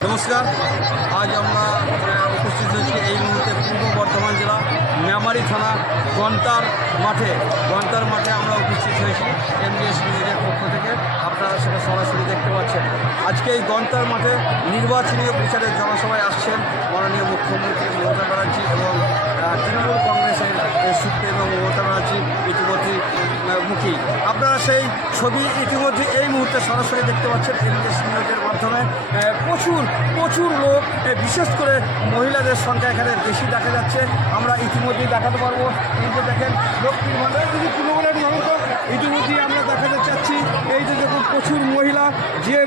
নমস্কার, আজ আমরা উপস্থিত হয়েছি এই মুহূর্তে পূর্ব বর্ধমান জেলা মেমারি থানা গন্তার মাঠে। গন্তার মাঠে আমরা উপস্থিত হয়েছি এমডিএস নিউজের পক্ষ থেকে। আপনারা সেটা সরাসরি দেখতে পাচ্ছেন। আজকে এই গন্তার মাঠে নির্বাচনী বিচারের জনসভায় আসছেন মাননীয় মুখ্যমন্ত্রী মমতা ব্যানার্জি আপনারা সেই ছবি ইতিমধ্যে এই মুহূর্তে সরাসরি দেখতে পাচ্ছেন এমডিএস নিউজের মাধ্যমে। প্রচুর প্রচুর লোক বিশেষ করে মহিলাদের সংখ্যা এখানে বেশি দেখা যাচ্ছে। আমরা ইতিমধ্যেই দেখাতে পারব। এই যে দেখেন লক্ষ্মীর ভাণ্ডার যদি পুরো বলে একটু তো, ইতিমধ্যেই আমরা দেখাতে চাচ্ছি এই যে দেখুন প্রচুর মহিলা যে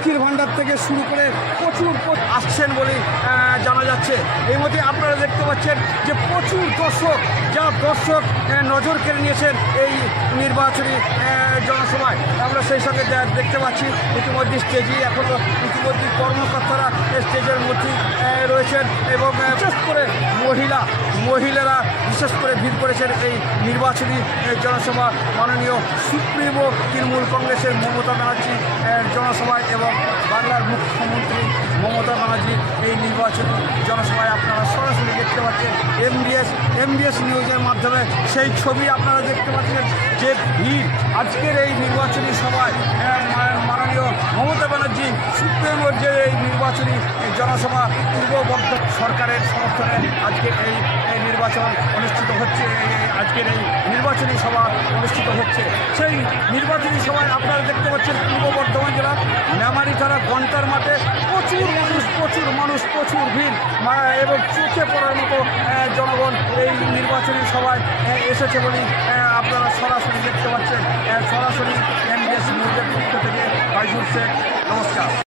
লক্ষ্মীর ভাণ্ডার থেকে শুরু করে প্রচুর আসছেন বলে জানা যাচ্ছে। এই মধ্যে আপনারা দেখতে পাচ্ছেন যে প্রচুর দর্শক, যা দর্শক নজর কেড়ে নিয়েছেন এই নির্বাচনী জনসভায়। আমরা সেই সঙ্গে দেখতে পাচ্ছি, ইতিমধ্যে স্টেজে এখনও কর্মকর্তারা স্টেজের মধ্যেই আহ, রয়েছেন এবং বিশেষ করে মহিলা মহিলারা বিশেষ করে ভিড় করেছেন এই নির্বাচনী জনসভা মাননীয় সুপ্রিমো তৃণমূল কংগ্রেসের মমতা ব্যানার্জি জনসভায় এবং বাংলার মুখ্যমন্ত্রী মমতা ব্যানার্জি এই নির্বাচনী জনসভায় আপনারা সরাসরি দেখতে পাচ্ছেন এমডিএস এমডিএস নিউজের মাধ্যমে সেই ছবি আপনারা দেখতে পাচ্ছেন যে ভিড় আজকের এই নির্বাচনী সভায় মাননীয় মমতা ব্যানার্জি সুপ্রিমোর যে এই নির্বাচনী জনসভা পূর্ব বর্ধ সরকারের সমর্থনে আজকে এই নির্বাচন অনুষ্ঠিত হচ্ছে আজকের এই নির্বাচনী সভা অনুষ্ঠিত হচ্ছে। সেই নির্বাচনী সভায় আপনারা দেখতে পাচ্ছেন পূর্ব বর্ধমান জেলার মেমারি থানা ঘণ্টার মাঠে প্রচুর মানুষ প্রচুর মানুষ, প্রচুর ভিড়। এবং চোখে পড়ার মতো জনগণ এই নির্বাচনী সভায় এসেছে বলেই আপনারা সরাসরি দেখতে পাচ্ছেন। সরাসরি এমবিএস নিউজের পক্ষ থেকে বাইজুল শেখ, নমস্কার।